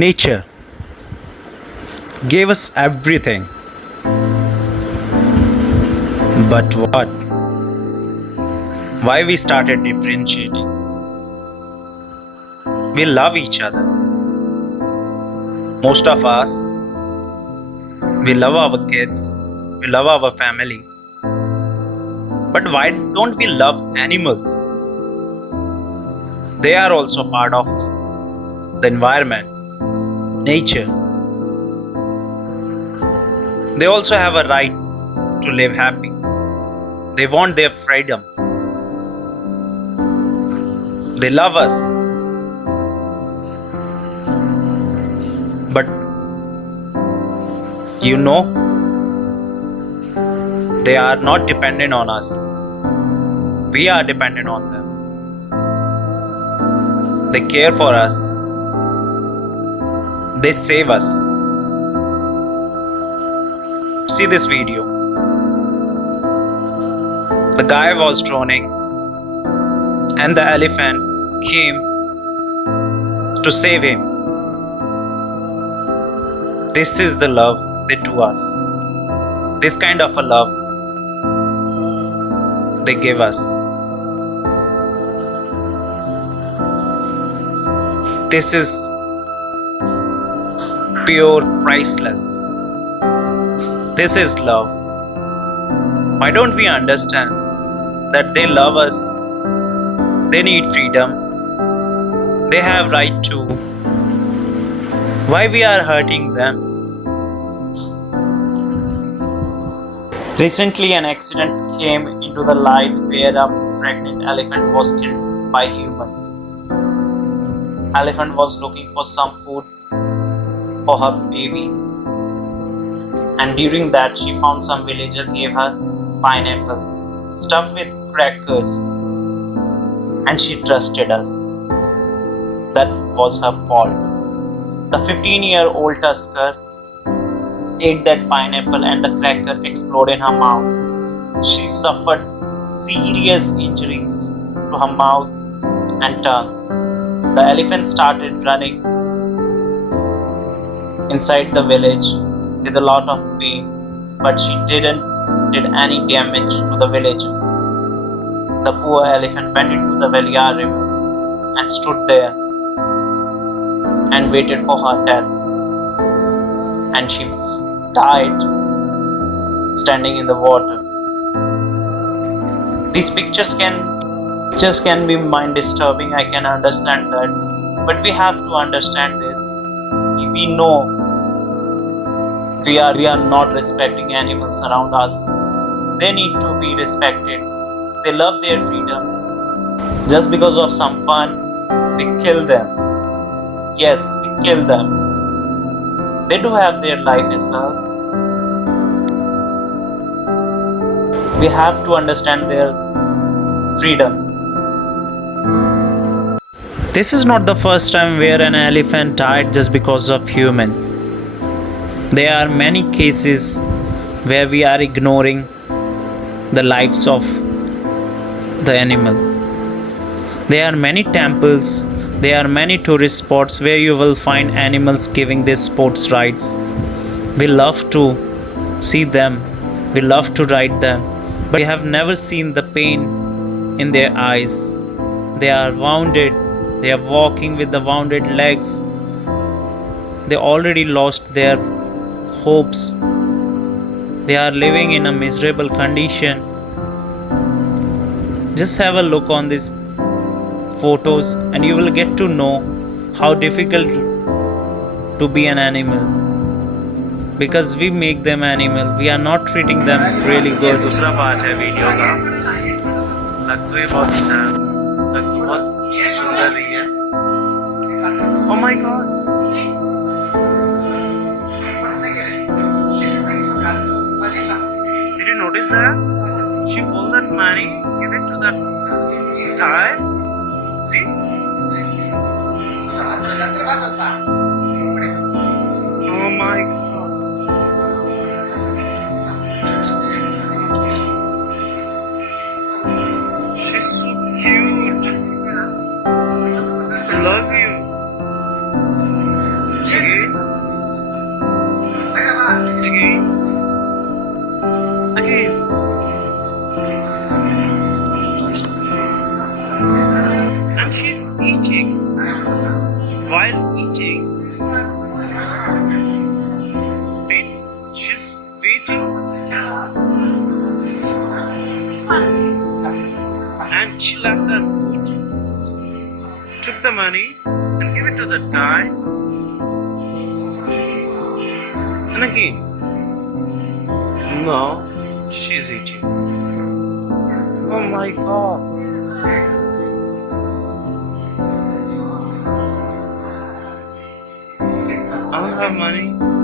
Nature gave us everything. But what? Why we started differentiating? We love each other. Most of us, we love our kids, we love our family. But why don't we love animals? They are also part of the environment, nature. They also have a right to live happy. They want their freedom. They love us. But you know, they are not dependent on us. We are dependent on them. They care for us. They save us. See this video. The guy was drowning and the elephant came to save him. This is the love they do us. This kind of a love they give us. This is pure, priceless. This is love. Why don't we understand that they love us? They need freedom. They have right to. Why we are hurting them? Recently, an accident came into the light where a pregnant elephant was killed by humans. Elephant was looking for some food for her baby, and during that she found some villager gave her pineapple stuffed with crackers, and she trusted us. That was her fault. The 15-year-old tusker ate that pineapple and the cracker exploded in her mouth. She suffered serious injuries to her mouth and tongue. The elephant started running inside the village with a lot of pain, but she didn't did any damage to the villagers. The poor elephant went into the Velia river and stood there and waited for her death, and she died standing in the water. These pictures can be mind disturbing, I can understand that, but we have to understand this. We know we are not respecting animals around us. They need to be respected. They love their freedom. Just because of some fun, we kill them. Yes, we kill them. They do have their life as well. We have to understand their freedom. This is not the first time where an elephant died just because of human. There are many cases where we are ignoring the lives of the animal. There are many temples, there are many tourist spots where you will find animals giving these sports rides. We love to see them, we love to ride them, but we have never seen the pain in their eyes. They are wounded, they are walking with the wounded legs. They already lost their hopes. They are living in a miserable condition. Just have a look on these photos and you will get to know how difficult to be an animal, because we make them animal. We are not treating them really good. दूसरा part है video का. लग तो ये बहुत अच्छा है. लग तो बहुत सुंदर रही है. Oh my God. Did you notice that? She hold that money, give it to that guy. See? Oh my God. She's so cute. I love you. she's eating. While eating, she's waiting, and she left that food, took the money, and gave it to the guy. And again, no, she's eating. Oh my god. I don't have money.